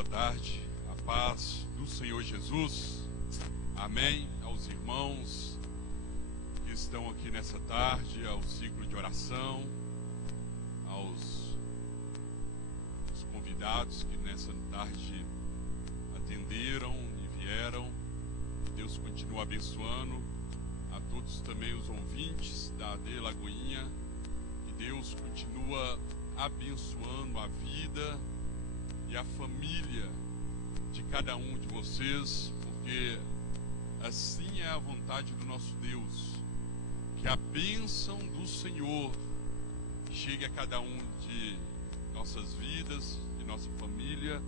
boa tarde, a paz do Senhor Jesus, amém, aos irmãos que estão aqui nessa tarde, ao ciclo de oração, aos convidados que nessa tarde atenderam e vieram. Deus continua abençoando a todos também os ouvintes da AD Lagoinha, que Deus continua abençoando a vida e a família de cada um de vocês, porque assim é a vontade do nosso Deus, que a bênção do Senhor chegue a cada um de nossas vidas, de nossa família,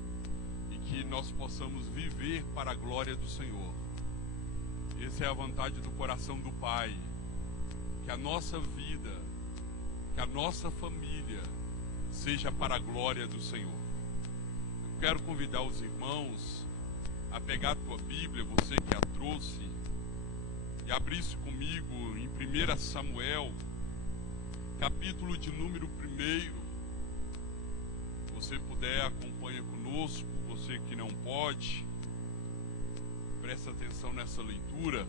e que nós possamos viver para a glória do Senhor. Essa é a vontade do coração do Pai, que a nossa vida, que a nossa família seja para a glória do Senhor. Quero convidar os irmãos a pegar a tua Bíblia, você que a trouxe, e abrisse comigo em 1 Samuel, capítulo de número 1. Se você puder, acompanha conosco. Você que não pode, presta atenção nessa leitura.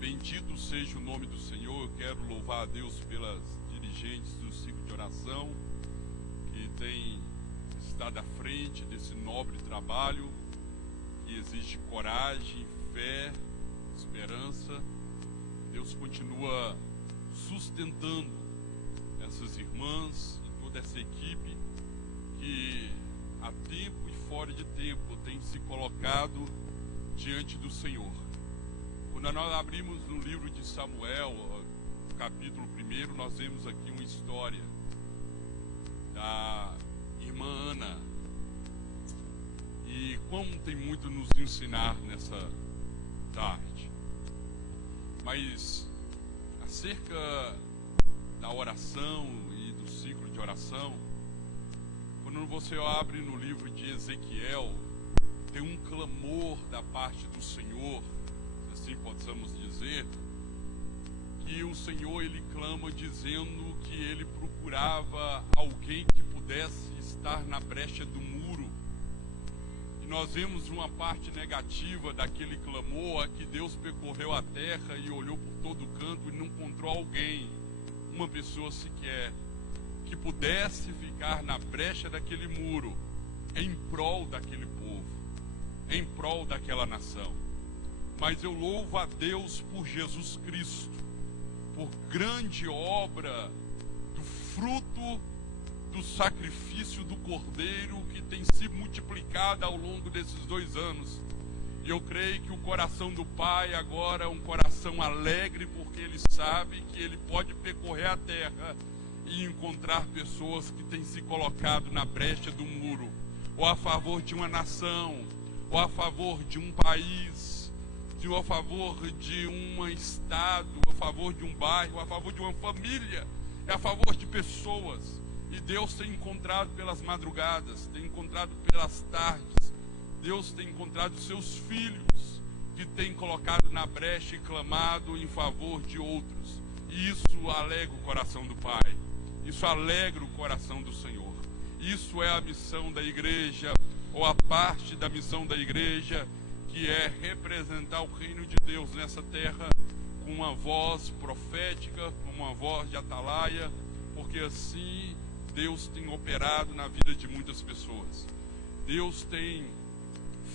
Bendito seja o nome do Senhor. Eu quero louvar a Deus pelas dirigentes do ciclo de oração, que tem estado à frente desse nobre trabalho, que exige coragem, fé, esperança. Deus continua sustentando essas irmãs e toda essa equipe que a tempo e fora de tempo tem se colocado diante do Senhor. Quando nós abrimos no livro de Samuel, no capítulo 1, nós vemos aqui uma história da irmã Ana, e como tem muito a nos ensinar nessa tarde. Mas acerca da oração e do ciclo de oração, quando você abre no livro de Ezequiel, tem um clamor da parte do Senhor, assim possamos dizer, que o Senhor ele clama dizendo que ele procurava alguém que pudesse estar na brecha do muro. E nós vemos uma parte negativa daquele clamor, que Deus percorreu a terra e olhou por todo canto e não encontrou alguém, uma pessoa sequer, que pudesse ficar na brecha daquele muro, em prol daquele povo, em prol daquela nação. Mas eu louvo a Deus por Jesus Cristo, por grande obra do fruto do sacrifício do Cordeiro que tem se multiplicado ao longo desses 2 anos. E eu creio que o coração do Pai agora é um coração alegre, porque ele sabe que ele pode percorrer a terra e encontrar pessoas que têm se colocado na brecha do muro, ou a favor de uma nação, ou a favor de um país, ou a favor de um estado, ou a favor de um bairro, ou a favor de uma família, é a favor de pessoas. E Deus tem encontrado pelas madrugadas, tem encontrado pelas tardes, Deus tem encontrado seus filhos que têm colocado na brecha e clamado em favor de outros. E isso alegra o coração do Pai, isso alegra o coração do Senhor. Isso é a missão da igreja, ou a parte da missão da igreja, que é representar o reino de Deus nessa terra com uma voz profética, com uma voz de atalaia, porque assim Deus tem operado na vida de muitas pessoas. Deus tem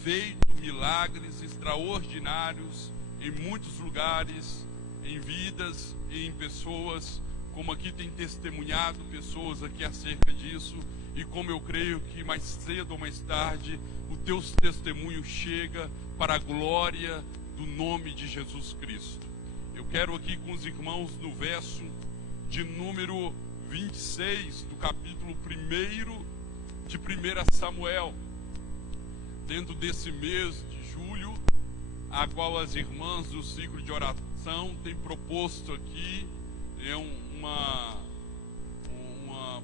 feito milagres extraordinários em muitos lugares, em vidas e em pessoas, como aqui tem testemunhado pessoas aqui acerca disso, e como eu creio que mais cedo ou mais tarde o teu testemunho chega para a glória do nome de Jesus Cristo. Eu quero aqui com os irmãos no verso de número 26 do capítulo 1 de 1 Samuel, dentro desse mês de julho, a qual as irmãs do ciclo de oração têm proposto aqui uma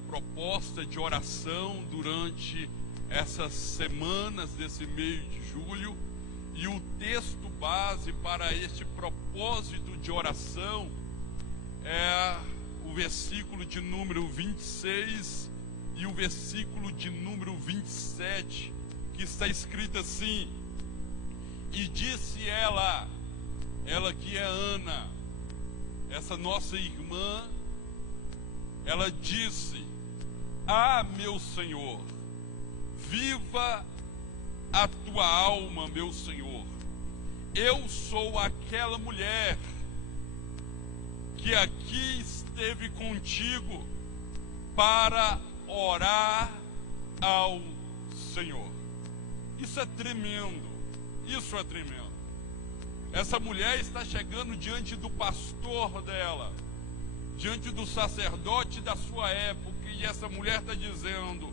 proposta de oração durante essas semanas desse mês de julho. E o texto base para este propósito de oração é o versículo de número 26 e o versículo de número 27, que está escrito assim: e disse ela que é Ana, essa nossa irmã, ela disse: ah, meu Senhor, viva a tua alma, meu Senhor. Eu sou aquela mulher que aqui esteve contigo para orar ao Senhor. Isso é tremendo, isso é tremendo. Essa mulher está chegando diante do pastor dela, diante do sacerdote da sua época, e essa mulher está dizendo: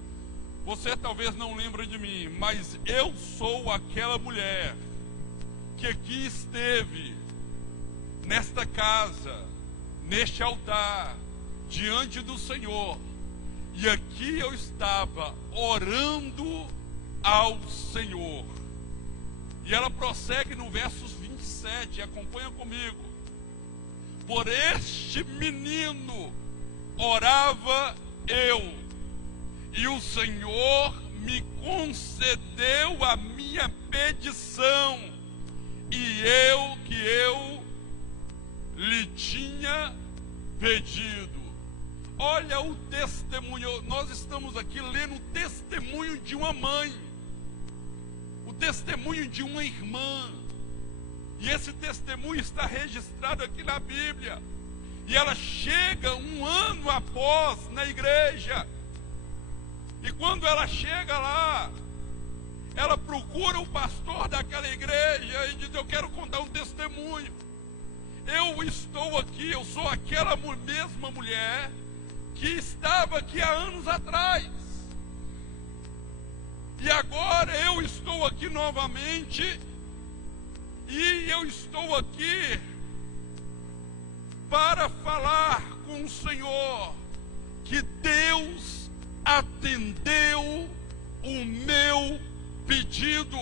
você talvez não lembre de mim, mas eu sou aquela mulher que aqui esteve, nesta casa, neste altar, diante do Senhor, e aqui eu estava orando ao Senhor. E ela prossegue no versos 27, acompanha comigo: por este menino orava eu, e o Senhor me concedeu a minha petição, e eu lhe tinha pedido. Olha o testemunho, nós estamos aqui lendo o testemunho de uma mãe, o testemunho de uma irmã, e esse testemunho está registrado aqui na Bíblia. E ela chega um ano após na igreja, e quando ela chega lá, ela procura o pastor daquela igreja e diz: eu quero contar um testemunho. Eu estou aqui, eu sou aquela mesma mulher que estava aqui há anos atrás, e agora eu estou aqui novamente, e eu estou aqui para falar com o Senhor que Deus atendeu o meu pedido.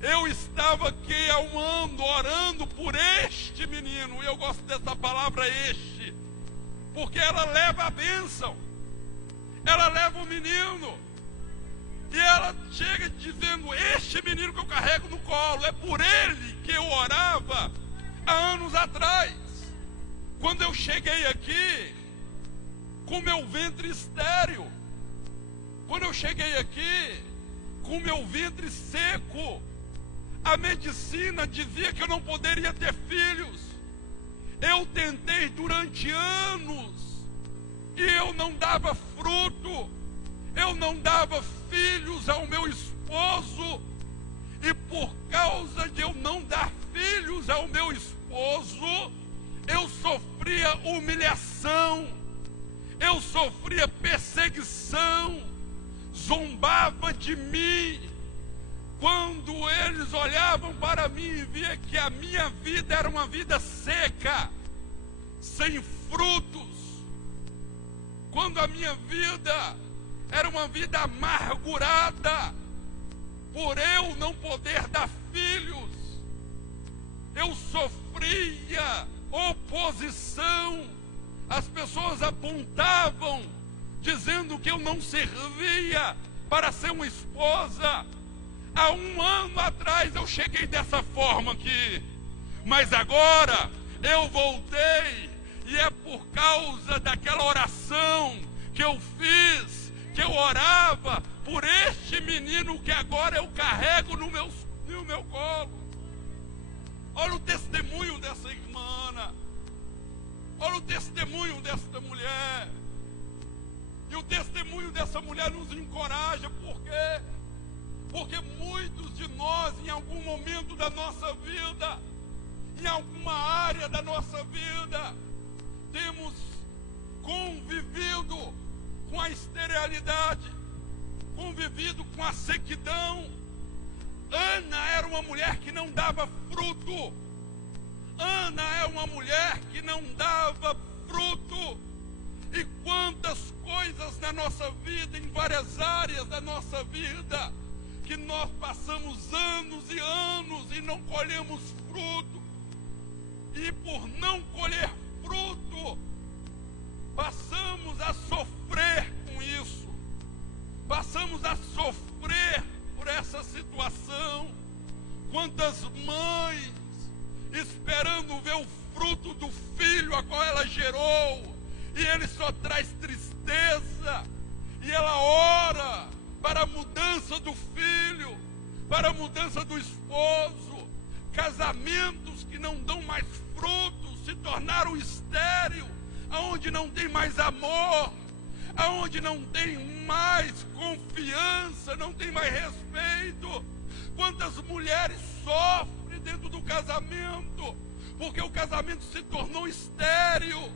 Eu estava aqui há um ano orando por este menino, e eu gosto dessa palavra este, porque ela leva a bênção, ela leva o menino, e ela chega dizendo: este menino que eu carrego no colo, é por ele que eu orava há anos atrás. Quando eu cheguei aqui com meu ventre estéril, quando eu cheguei aqui com meu ventre seco, a medicina dizia que eu não poderia ter filhos. Eu tentei durante anos e eu não dava fruto, eu não dava filhos ao meu esposo, e por causa de eu não dar filhos ao meu esposo, eu sofria humilhação, eu sofria perseguição, zombava de mim. Quando eles olhavam para mim e via que a minha vida era uma vida seca, sem frutos, quando a minha vida era uma vida amargurada, por eu não poder dar filhos, eu sofria oposição. As pessoas apontavam, dizendo que eu não servia para ser uma esposa. Há um ano atrás eu cheguei dessa forma aqui, mas agora eu voltei, e é por causa daquela oração que eu fiz, que eu orava por este menino que agora eu carrego no meu colo. Olha o testemunho dessa irmã, olha o testemunho desta mulher. E o testemunho dessa mulher nos encoraja, porque muitos de nós, em algum momento da nossa vida, em alguma área da nossa vida, temos convivido com a esterilidade, convivido com a sequidão. Ana era uma mulher que não dava fruto. Ana é uma mulher que não dava fruto. E quantas coisas na nossa vida, em várias áreas da nossa vida, que nós passamos anos e anos e não colhemos fruto. E por não colher fruto, passamos a sofrer com passamos a sofrer por essa situação. Quantas mães esperando ver o fruto do filho a qual ela gerou, e ele só traz tristeza, e ela ora para a mudança do filho, para a mudança do esposo. Casamentos que não dão mais frutos se tornaram estéril, aonde não tem mais amor, aonde não tem mais confiança, não tem mais respeito. Quantas mulheres sofrem dentro do casamento, porque o casamento se tornou estéril,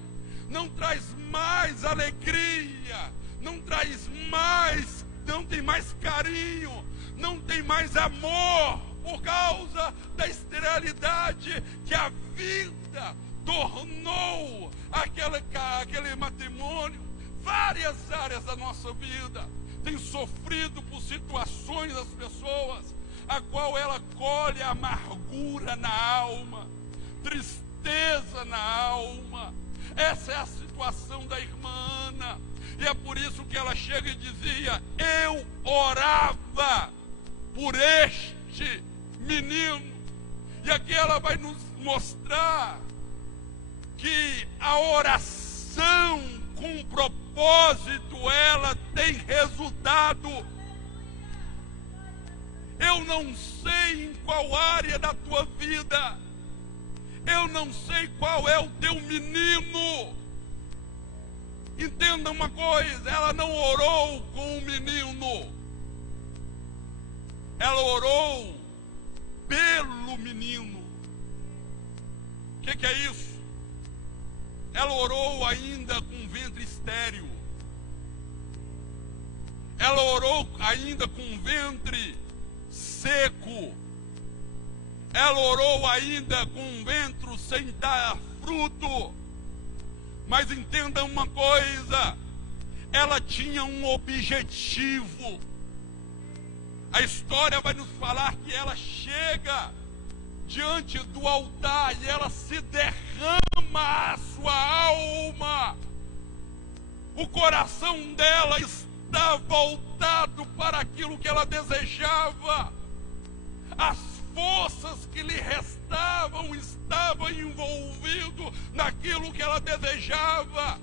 não traz mais alegria, não traz mais, não tem mais carinho, não tem mais amor, por causa da esterilidade que a vida tornou aquele matrimônio. Várias áreas da nossa vida têm sofrido por situações das pessoas, a qual ela colhe amargura na alma, tristeza na alma. Essa é a situação da irmã Ana, e é por isso que ela chega e dizia: eu orava por este menino. E aqui ela vai nos mostrar que a oração com propósito, ela tem resultado. Eu não sei em qual área da tua vida, eu não sei qual é o teu menino. Entenda uma coisa, ela não orou com o menino, ela orou pelo menino. O que é isso? Ela orou ainda com ventre estéril, ela orou ainda com ventre seco, ela orou ainda com um ventre sem dar fruto. Mas entenda uma coisa, ela tinha um objetivo. A história vai nos falar que ela chega diante do altar e ela se derrama a sua alma. O coração dela está voltado para aquilo que ela desejava. As forças que lhe restavam estavam envolvidas naquilo que ela desejava.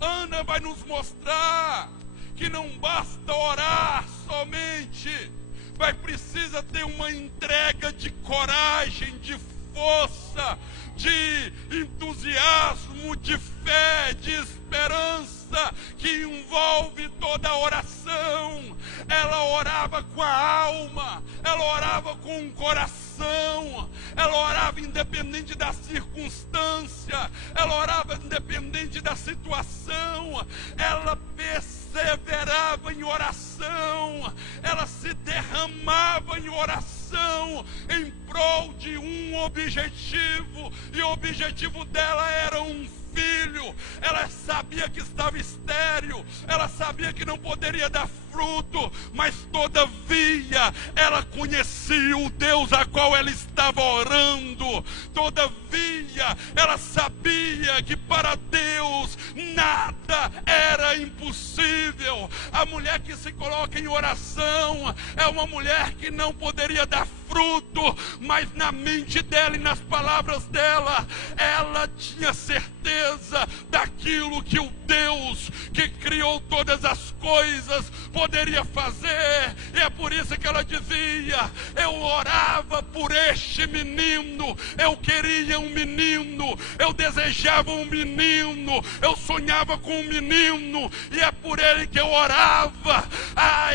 Ana vai nos mostrar que não basta orar somente, mas precisa ter uma entrega de coragem, de força, de entusiasmo, de fé, de esperança, que envolve toda a oração. Ela orava com a alma, ela orava com o coração, ela orava independente da circunstância, ela orava independente da situação, ela perseverava em oração, ela se derramava em oração em prol de um objetivo, e o objetivo dela era um filho. Ela sabia que estava estéril, ela sabia que não poderia dar fruto, mas todavia ela conhecia o Deus a qual ela estava orando. Todavia ela sabia que para Deus nada era impossível. A mulher que se coloca em oração é uma mulher que não poderia dar fruto, mas na mente dela e nas palavras dela, ela tinha certeza daquilo que o Deus que criou todas as coisas poderia fazer. E é por isso que ela dizia: eu orava por este menino, eu queria um menino, eu desejava um menino, eu sonhava com um menino, e é por ele que eu orava.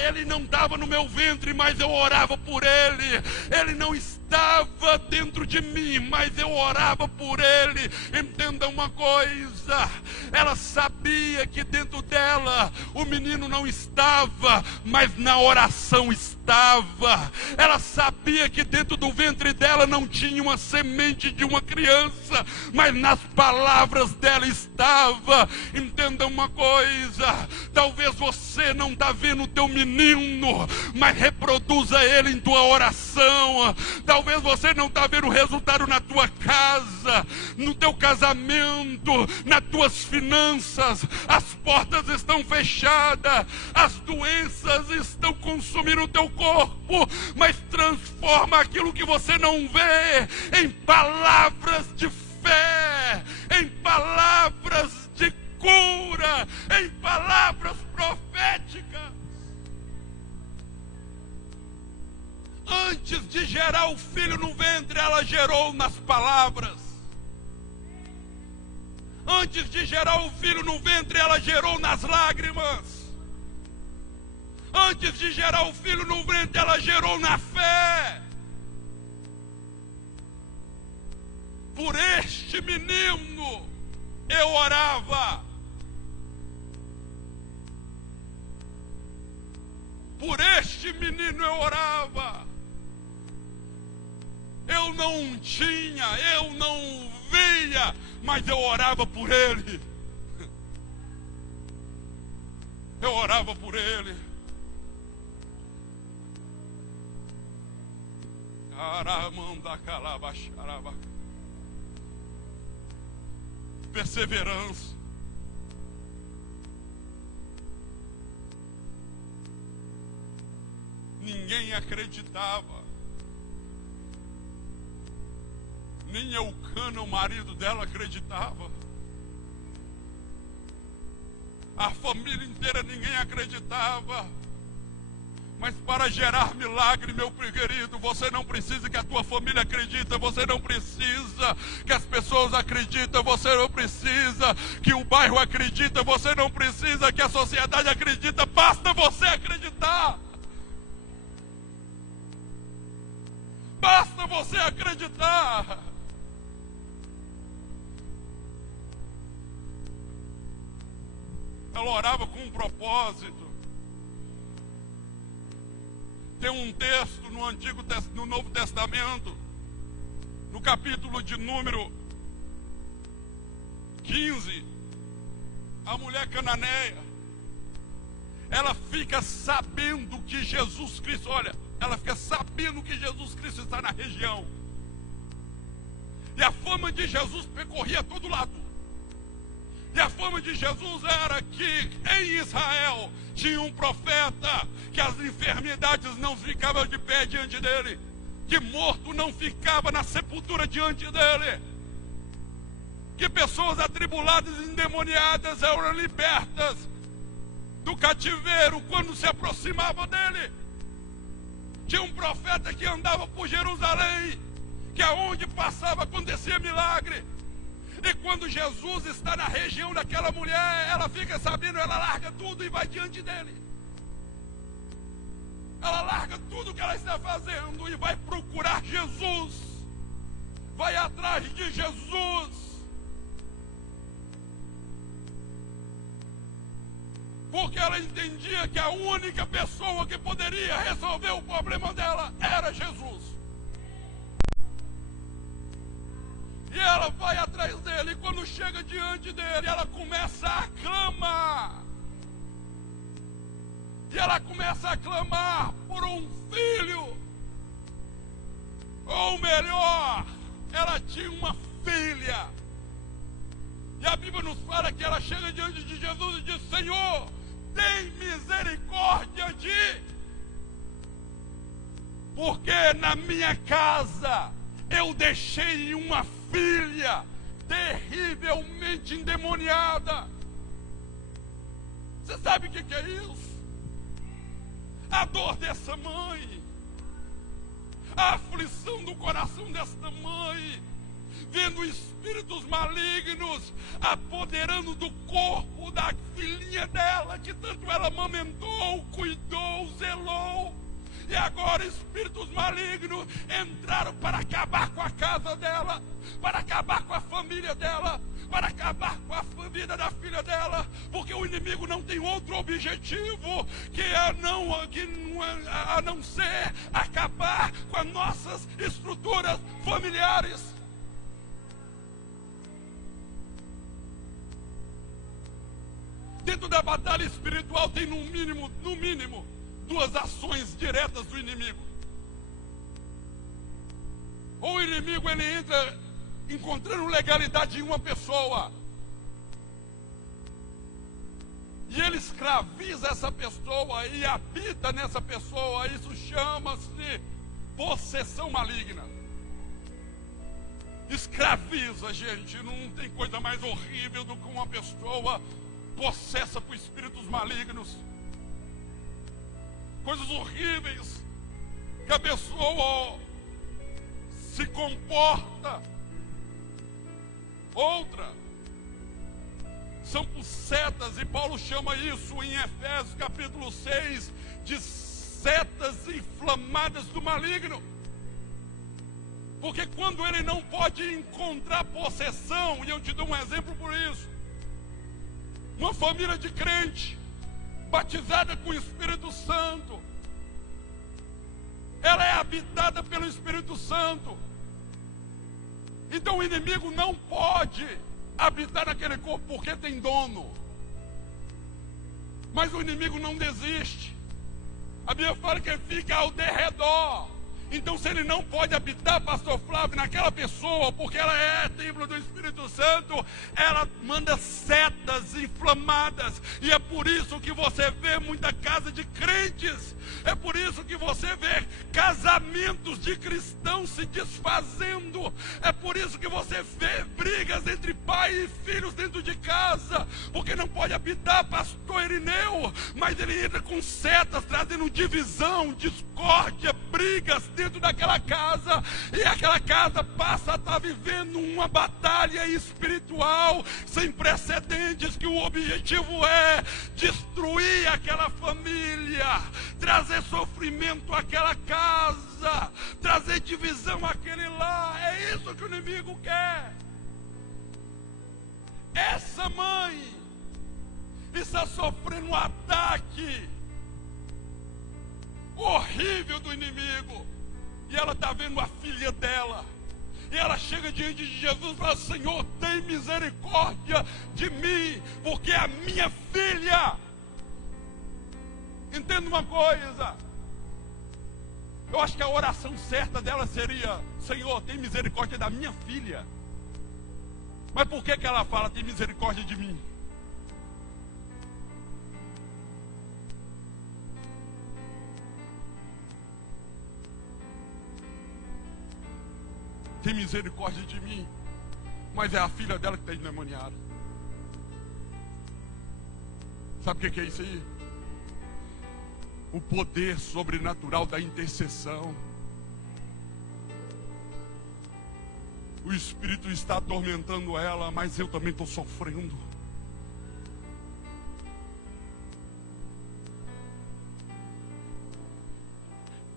Ele não estava no meu ventre, mas eu orava por ele. Ele não estava dentro de mim, mas eu orava por ele. Entenda uma coisa, ela sabia que dentro dela o menino não estava, mas na oração estava. Ela sabia que dentro do ventre dela não tinha uma semente de uma criança, mas nas palavras dela estava. Entenda uma coisa, talvez você não está vendo o teu menino, mas reproduza ele em tua oração. Talvez Talvez você não está vendo o resultado na tua casa, no teu casamento, nas tuas finanças. As portas estão fechadas, as doenças estão consumindo o teu corpo, mas transforma aquilo que você não vê em palavras de fé, em palavras de cura, em palavras proféticas. Antes de gerar o filho no ventre, ela gerou nas palavras. Antes de gerar o filho no ventre, ela gerou nas lágrimas. Antes de gerar o filho no ventre, ela gerou na fé. Por este menino eu orava. Por este menino eu orava. Eu não tinha, eu não via, mas eu orava por ele. Eu orava por ele. Perseverança. Ninguém acreditava. Nem Eucana, o marido dela, acreditava. A família inteira, ninguém acreditava. Mas para gerar milagre, meu querido, você não precisa que a tua família acredite, você não precisa que as pessoas acreditem, você não precisa que o bairro acredite, você não precisa que a sociedade acredite, basta você acreditar. Basta você acreditar. Ela orava com um propósito. Tem um texto no Novo Testamento, no capítulo de número 15, a mulher cananeia, ela fica sabendo que Jesus Cristo, ela fica sabendo que Jesus Cristo está na região. E a fama de Jesus percorria todo lado. E a fama de Jesus era que em Israel tinha um profeta, que as enfermidades não ficavam de pé diante dele, que morto não ficava na sepultura diante dele, que pessoas atribuladas e endemoniadas eram libertas do cativeiro quando se aproximavam dele. Tinha um profeta que andava por Jerusalém, que aonde passava acontecia milagre. E quando Jesus está na região daquela mulher, ela fica sabendo, ela larga tudo e vai diante dele. Ela larga tudo que ela está fazendo e vai procurar Jesus. Vai atrás de Jesus. Porque ela entendia que a única pessoa que poderia resolver o problema dela era Jesus. E ela vai atrás dele, e quando chega diante dele, ela começa a clamar. E ela começa a clamar por um filho. Ou melhor, ela tinha uma filha. E a Bíblia nos fala que ela chega diante de Jesus e diz: Senhor, tem misericórdia de... Porque na minha casa eu deixei uma filha terrivelmente endemoniada. Você sabe o que é isso? A dor dessa mãe, a aflição do coração desta mãe, vendo espíritos malignos apoderando do corpo da filhinha dela, que tanto ela amamentou, cuidou, zelou. E agora espíritos malignos entraram para acabar com a casa dela, para acabar com a família dela, para acabar com a vida da filha dela, porque o inimigo não tem outro objetivo a não ser acabar com as nossas estruturas familiares. Dentro da batalha espiritual tem no mínimo duas ações diretas do inimigo. Ou o inimigo ele entra encontrando legalidade em uma pessoa e ele escraviza essa pessoa e habita nessa pessoa. Isso chama-se possessão maligna. Escraviza, gente. Não tem coisa mais horrível do que uma pessoa possessa por espíritos malignos. Coisas horríveis que a pessoa se comporta. Outra são por setas, e Paulo chama isso em Efésios capítulo 6 de setas inflamadas do maligno. Porque quando ele não pode encontrar possessão, e eu te dou um exemplo por isso, uma família de crente batizada com o Espírito Santo, ela é habitada pelo Espírito Santo. Então o inimigo não pode habitar naquele corpo porque tem dono. Mas o inimigo não desiste. A Bíblia fala que ele fica ao derredor. Então se ele não pode habitar, pastor Flávio, naquela pessoa, porque ela é templo do Espírito Santo, ela manda setas inflamadas. E é por isso que você vê muita casa de crentes. É por isso que você vê casamentos de cristãos se desfazendo. É por isso que você vê brigas entre pai e filhos dentro de casa. Porque não pode habitar, pastor Irineu, mas ele entra com setas, trazendo divisão, discórdia, brigas dentro daquela casa. E aquela casa passa a estar vivendo uma batalha espiritual sem precedentes, que o objetivo é destruir aquela família, trazer sofrimento àquela casa, trazer divisão àquele lar. É isso que o inimigo quer. Essa mãe está sofrendo um ataque horrível do inimigo, e ela está vendo a filha dela, e ela chega diante de Jesus e fala: Senhor, tem misericórdia de mim, porque é a minha filha. Entenda uma coisa, eu acho que a oração certa dela seria: Senhor, tem misericórdia da minha filha. Mas por que ela fala: tem misericórdia de mim? Tem misericórdia de mim, mas é a filha dela que está endemoniada. Sabe o que é isso aí? O poder sobrenatural da intercessão. O Espírito está atormentando ela, mas eu também estou sofrendo.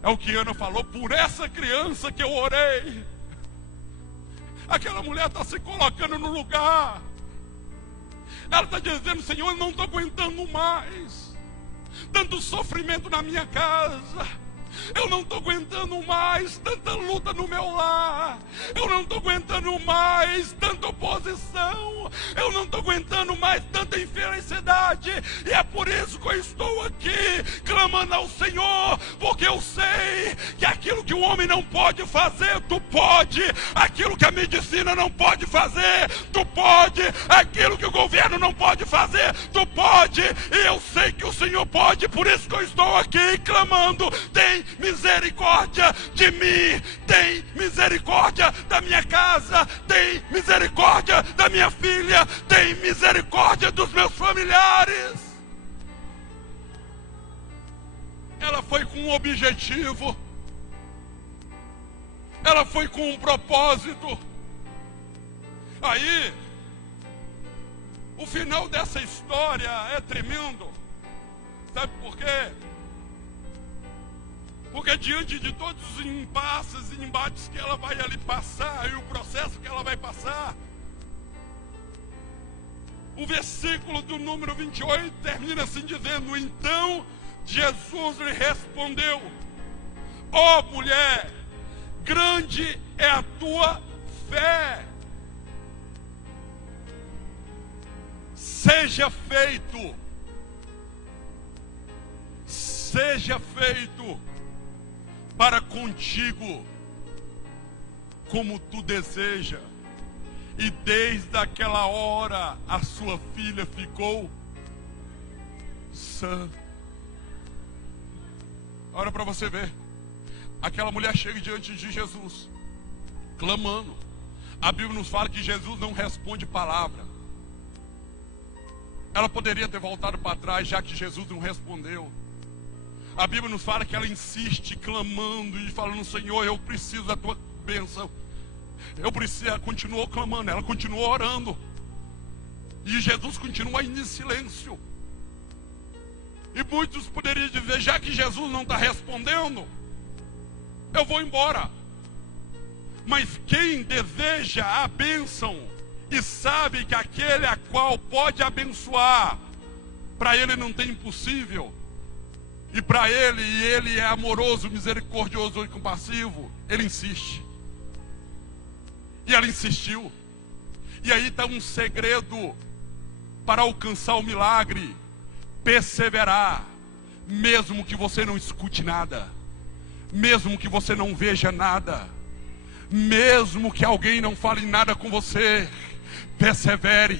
É o que Ana falou: por essa criança que eu orei. Aquela mulher está se colocando no lugar. Ela está dizendo: Senhor, eu não estou aguentando mais tanto sofrimento na minha casa. Eu não estou aguentando mais tanta luta no meu lar. Eu não estou aguentando mais tanta oposição. Eu não estou aguentando mais tanta infelicidade. E é por isso que eu estou aqui clamando ao Senhor, porque eu sei que aquilo que o homem não pode fazer, tu pode. Aquilo que a medicina não pode fazer, tu pode. Aquilo que o governo não pode fazer, tu pode. E eu sei que o Senhor pode. Por isso que eu estou aqui clamando: tem misericórdia de mim, tem misericórdia da minha casa, tem misericórdia da minha filha, tem misericórdia dos meus familiares. Ela foi com um objetivo, ela foi com um propósito. Aí, o final dessa história é tremendo. Sabe por quê? Porque diante de todos os impasses e embates que ela vai ali passar, e o processo que ela vai passar, o versículo do número 28 termina assim dizendo: então Jesus lhe respondeu: ó mulher, grande é a tua fé, seja feito para contigo como tu deseja. E desde aquela hora a sua filha ficou sã. Olha para você ver. Aquela mulher chega diante de Jesus, clamando. A Bíblia nos fala que Jesus não responde palavra. Ela poderia ter voltado para trás, já que Jesus não respondeu. A Bíblia nos fala que ela insiste, clamando e falando: Senhor, eu preciso da tua bênção. Eu preciso. Ela continuou clamando, ela continuou orando. E Jesus continua ainda em silêncio. E muitos poderiam dizer: já que Jesus não está respondendo, eu vou embora. Mas quem deseja a bênção e sabe que aquele a qual pode abençoar, para ele não tem impossível, e para ele, e ele é amoroso, misericordioso e compassivo, ele insiste. E ela insistiu. E aí está um segredo para alcançar o milagre: perseverar, mesmo que você não escute nada, mesmo que você não veja nada, mesmo que alguém não fale nada com você. Persevere,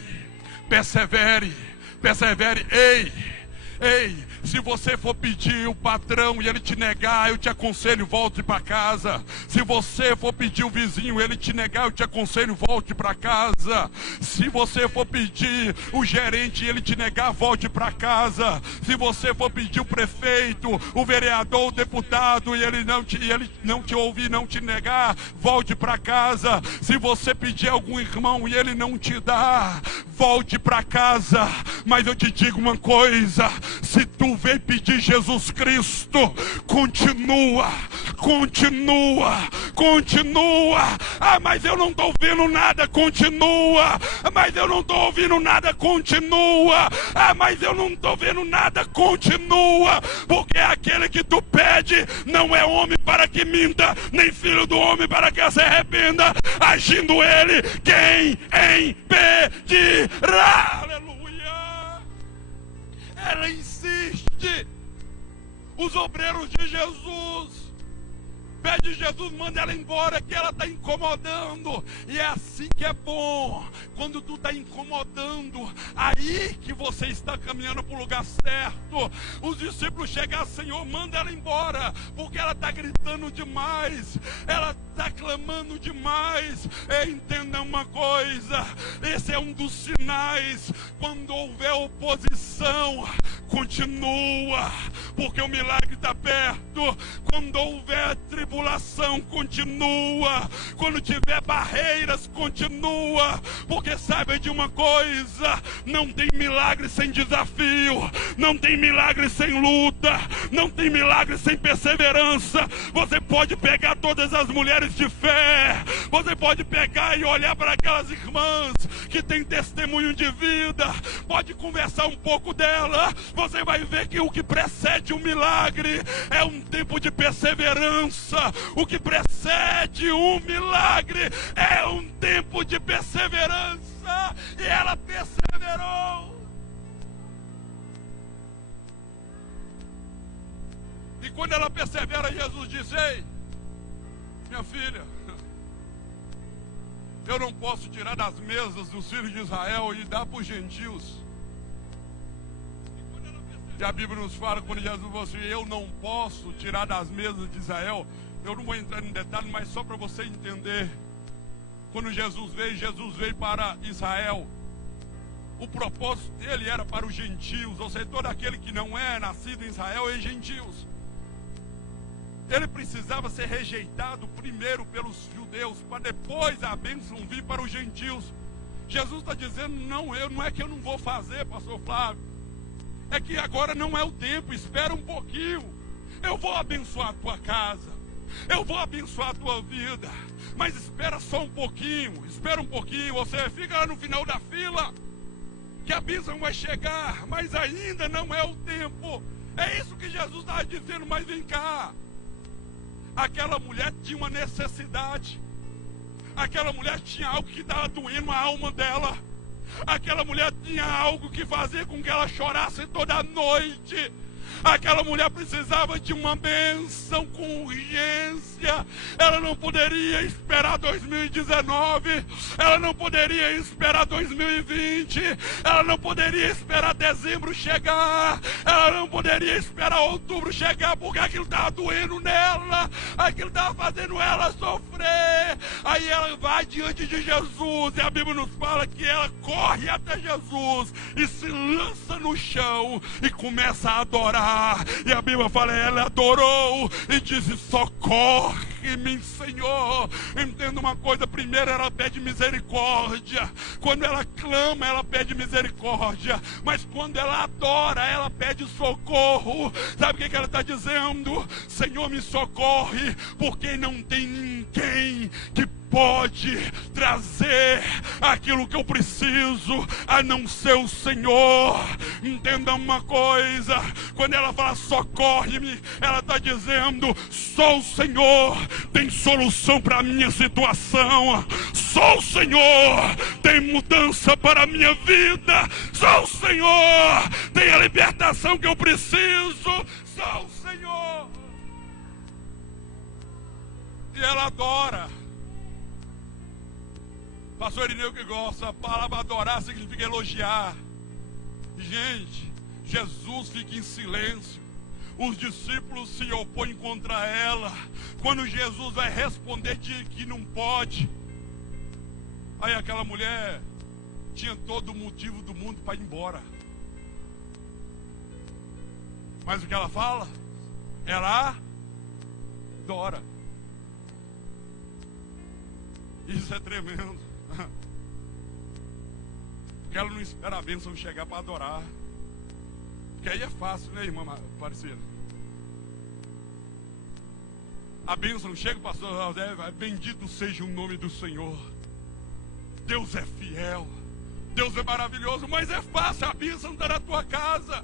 persevere, persevere. Ei, se você for pedir o patrão e ele te negar, eu te aconselho, volte para casa. Se você for pedir o vizinho e ele te negar, eu te aconselho, volte para casa. Se você for pedir o gerente e ele te negar, volte para casa. Se você for pedir o prefeito, o vereador, o deputado e ele não te ouvir, não te negar, volte para casa. Se você pedir algum irmão e ele não te dá, volte para casa. Mas eu te digo uma coisa: se tu vem pedir Jesus Cristo, continua. Ah, mas eu não estou ouvindo nada, continua. Mas eu não estou ouvindo nada, continua. Ah, mas eu não estou vendo nada, continua. Porque aquele que tu pede não é homem para que minta, nem filho do homem para que se arrependa. Agindo ele, quem impedirá? Aleluia. Ela insiste. Os obreiros de Jesus pede Jesus, manda ela embora, que ela está incomodando. E é assim que é bom, quando tu está incomodando, aí que você está caminhando para o lugar certo. Os discípulos chegam: Senhor, manda ela embora, porque ela está gritando demais, ela está clamando demais. Entenda uma coisa: esse é um dos sinais. Quando houver oposição, continua, porque o milagre está perto. Quando houver tribulação, continua. Quando tiver barreiras, continua. Porque saiba de uma coisa: não tem milagre sem desafio, não tem milagre sem luta, não tem milagre sem perseverança. Você pode pegar todas as mulheres de fé, você pode pegar e olhar para aquelas irmãs que têm testemunho de vida, pode conversar um pouco dela. Você vai ver que o que precede um milagre é um tempo de perseverança. O que precede um milagre é um tempo de perseverança. E ela perseverou. E quando ela persevera, Jesus diz: ei, minha filha, eu não posso tirar das mesas dos filhos de Israel e dar para os gentios. E a Bíblia nos fala, quando Jesus falou assim: eu não posso tirar das mesas de Israel. Eu não vou entrar em detalhe, mas só para você entender. Quando Jesus veio para Israel. O propósito dele era para os gentios, ou seja, todo aquele que não é nascido em Israel é gentios. Ele precisava ser rejeitado primeiro pelos judeus, para depois a bênção vir para os gentios. Jesus está dizendo: não é que eu não vou fazer, pastor Flávio, é que agora não é o tempo, espera um pouquinho. Eu vou abençoar a tua casa, eu vou abençoar a tua vida, mas espera só um pouquinho, você fica lá no final da fila, que a bênção vai chegar, mas ainda não é o tempo. É isso que Jesus estava dizendo. Mas vem cá, aquela mulher tinha uma necessidade, aquela mulher tinha algo que estava doendo a alma dela, aquela mulher tinha algo que fazia com que ela chorasse toda noite. Aquela mulher precisava de uma bênção com urgência. Ela não poderia esperar 2019. Ela não poderia esperar 2020. Ela não poderia esperar dezembro chegar. Ela não poderia esperar outubro chegar, porque aquilo estava doendo nela. Aquilo estava fazendo ela sofrer. Aí ela vai diante de Jesus, e a Bíblia nos fala que ela corre até Jesus e se lança no chão e começa a adorar. E a Bíblia fala, ela adorou e disse, socorre-me, Senhor. Entenda uma coisa, primeiro ela pede misericórdia. Quando ela clama, ela pede misericórdia. Mas quando ela adora, ela pede socorro. Sabe o que ela está dizendo? Senhor, me socorre, porque não tem ninguém que pode trazer aquilo que eu preciso, a não ser o Senhor. Entenda uma coisa, quando ela fala socorre-me, ela está dizendo, só o Senhor tem solução para a minha situação, só o Senhor tem mudança para a minha vida, só o Senhor tem a libertação que eu preciso, só o Senhor. E ela adora. Pastor Irineu que gosta, a palavra adorar significa elogiar. Gente, Jesus fica em silêncio. Os discípulos se opõem contra ela. Quando Jesus vai responder de que não pode, aí aquela mulher tinha todo o motivo do mundo para ir embora. Mas o que ela fala? Ela adora. Isso é tremendo. Porque ela não espera a bênção chegar para adorar. Porque aí é fácil, né, irmã Aparecida? A bênção chega, pastor José, bendito seja o nome do Senhor. Deus é fiel, Deus é maravilhoso, mas é fácil, a bênção está na tua casa.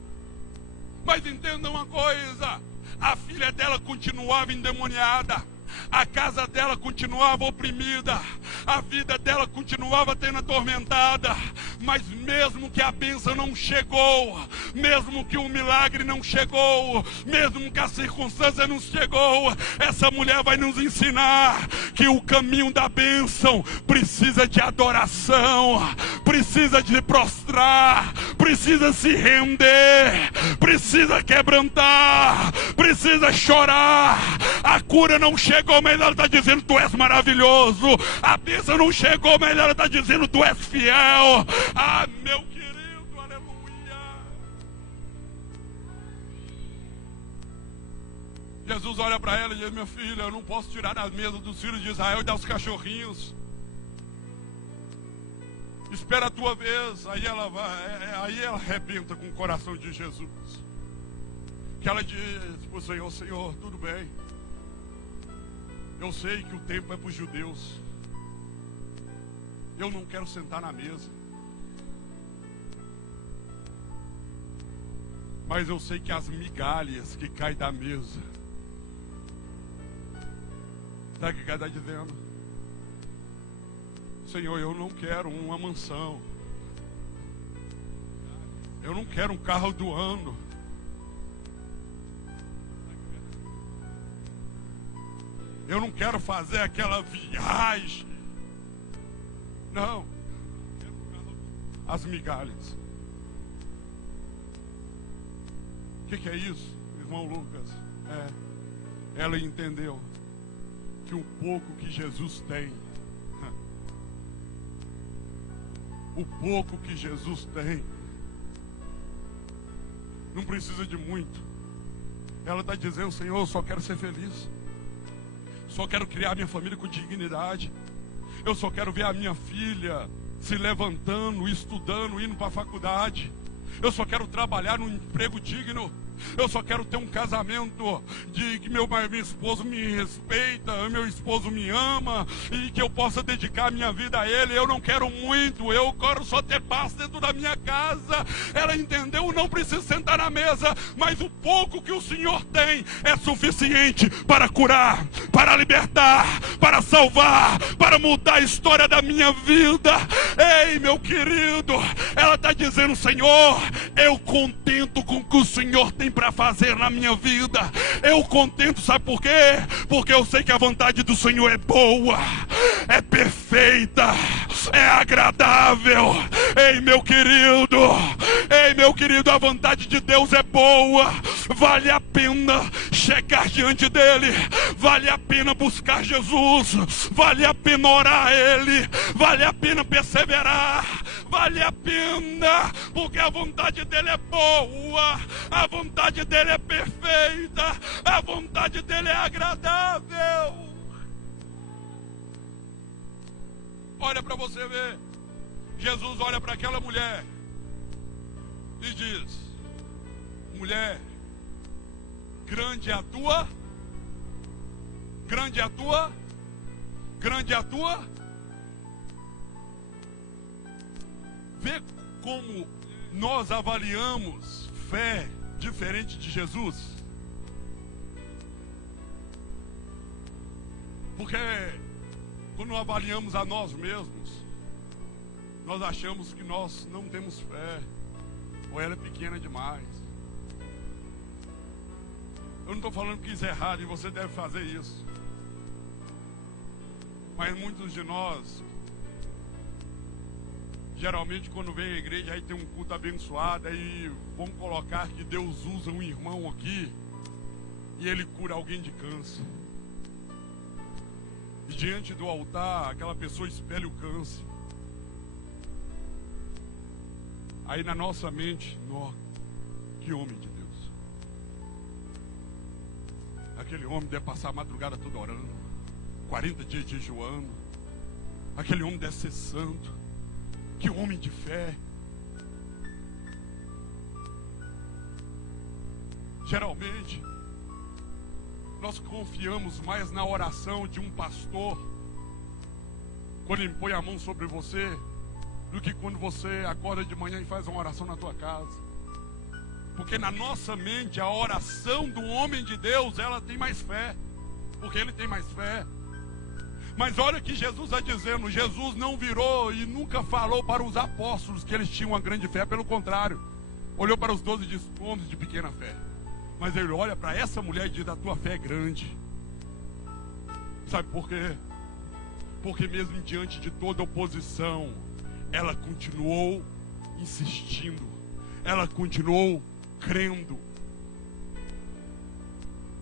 Mas entenda uma coisa, a filha dela continuava endemoniada. A casa dela continuava oprimida, a vida dela continuava sendo atormentada, mas mesmo que a bênção não chegou, mesmo que o milagre não chegou, mesmo que a circunstância não chegou, essa mulher vai nos ensinar que o caminho da bênção precisa de adoração, precisa de prostrar, precisa se render, precisa quebrantar, precisa chorar. A cura não chegou, mas ela está dizendo, tu és maravilhoso. A bênção não chegou, mas ela está dizendo, tu és fiel. Ah, meu querido, aleluia. Jesus olha para ela e diz, minha filha, eu não posso tirar da mesa dos filhos de Israel e dar os cachorrinhos. Espera a tua vez. Aí ela arrebenta com o coração de Jesus. Que ela diz para o Senhor, Senhor, tudo bem. Eu sei que o tempo é para os judeus. Eu não quero sentar na mesa. Mas eu sei que as migalhas que caem da mesa. Sabe o que ela está dizendo? Senhor, eu não quero uma mansão. Eu não quero um carro do ano. Eu não quero fazer aquela viagem. Não. As migalhas. O que é isso, irmão Lucas? Ela entendeu que o pouco que Jesus tem, o pouco que Jesus tem, não precisa de muito. Ela está dizendo, Senhor, eu só quero ser feliz. Só quero criar minha família com dignidade. Eu só quero ver a minha filha se levantando, estudando, indo para a faculdade. Eu só quero trabalhar num emprego digno. Eu só quero ter um casamento de que meu esposo me respeita, meu esposo me ama e que eu possa dedicar a minha vida a ele. Eu não quero muito, eu quero só ter paz dentro da minha casa. Ela entendeu, não precisa sentar na mesa, mas o pouco que o Senhor tem é suficiente para curar, para libertar, para salvar, para mudar a história da minha vida. Ei, meu querido, ela está dizendo: Senhor, eu contento com o que o Senhor tem para fazer na minha vida. Eu contento, sabe por quê? Porque eu sei que a vontade do Senhor é boa, é perfeita, é agradável. Ei, meu querido, a vontade de Deus é boa. Vale a pena chegar diante dele, vale a pena buscar Jesus, vale a pena orar a ele, vale a pena perseverar, vale a pena, porque a vontade dele é boa, a vontade dele é perfeita, a vontade dele é agradável. Olha para você ver. Jesus olha para aquela mulher e diz: mulher, grande é a tua Vê como nós avaliamos fé diferente de Jesus. Porque quando avaliamos a nós mesmos, nós achamos que nós não temos fé, ou ela é pequena demais. Eu não estou falando que isso é errado e você deve fazer isso. Mas muitos de nós, geralmente quando vem à igreja, aí tem um culto abençoado, aí vamos colocar que Deus usa um irmão aqui e ele cura alguém de câncer. E diante do altar, aquela pessoa espelha o câncer. Aí na nossa mente, que homem de Deus. Aquele homem deve passar a madrugada toda orando, 40 dias jejuando. Aquele homem deve ser santo. Que homem de fé. Geralmente nós confiamos mais na oração de um pastor quando ele põe a mão sobre você, do que quando você acorda de manhã e faz uma oração na tua casa. Porque na nossa mente a oração do homem de Deus, ela tem mais fé, porque ele tem mais fé. Mas olha o que Jesus está dizendo. Jesus não virou e nunca falou para os apóstolos que eles tinham uma grande fé. Pelo contrário, olhou para os 12 homens de pequena fé. Mas ele olha para essa mulher e diz: a tua fé é grande. Sabe por quê? Porque mesmo diante de toda oposição, ela continuou insistindo, ela continuou crendo.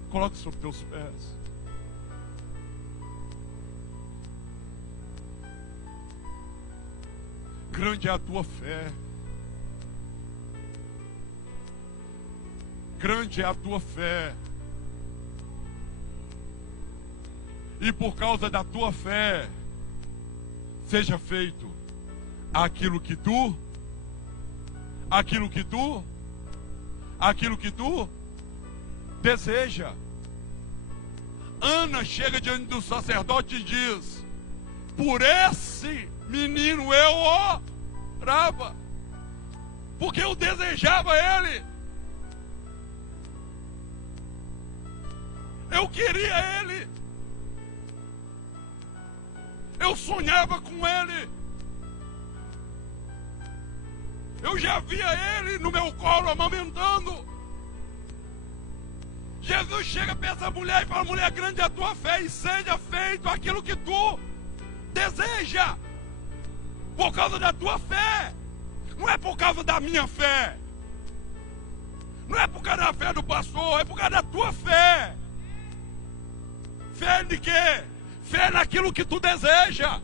Coloque sobre teus pés. Grande é a tua fé. Grande é a tua fé. E por causa da tua fé, seja feito aquilo que tu deseja. Ana chega diante do sacerdote e diz: por esse menino eu orava, porque eu desejava ele, eu queria ele, eu sonhava com ele, eu já via ele no meu colo amamentando. Jesus chega para essa mulher e fala: mulher, grande é a tua fé, e seja feito aquilo que tu deseja. Por causa da tua fé. Não é por causa da minha fé. Não é por causa da fé do pastor, é por causa da tua fé. Fé de quê? Fé naquilo que tu deseja.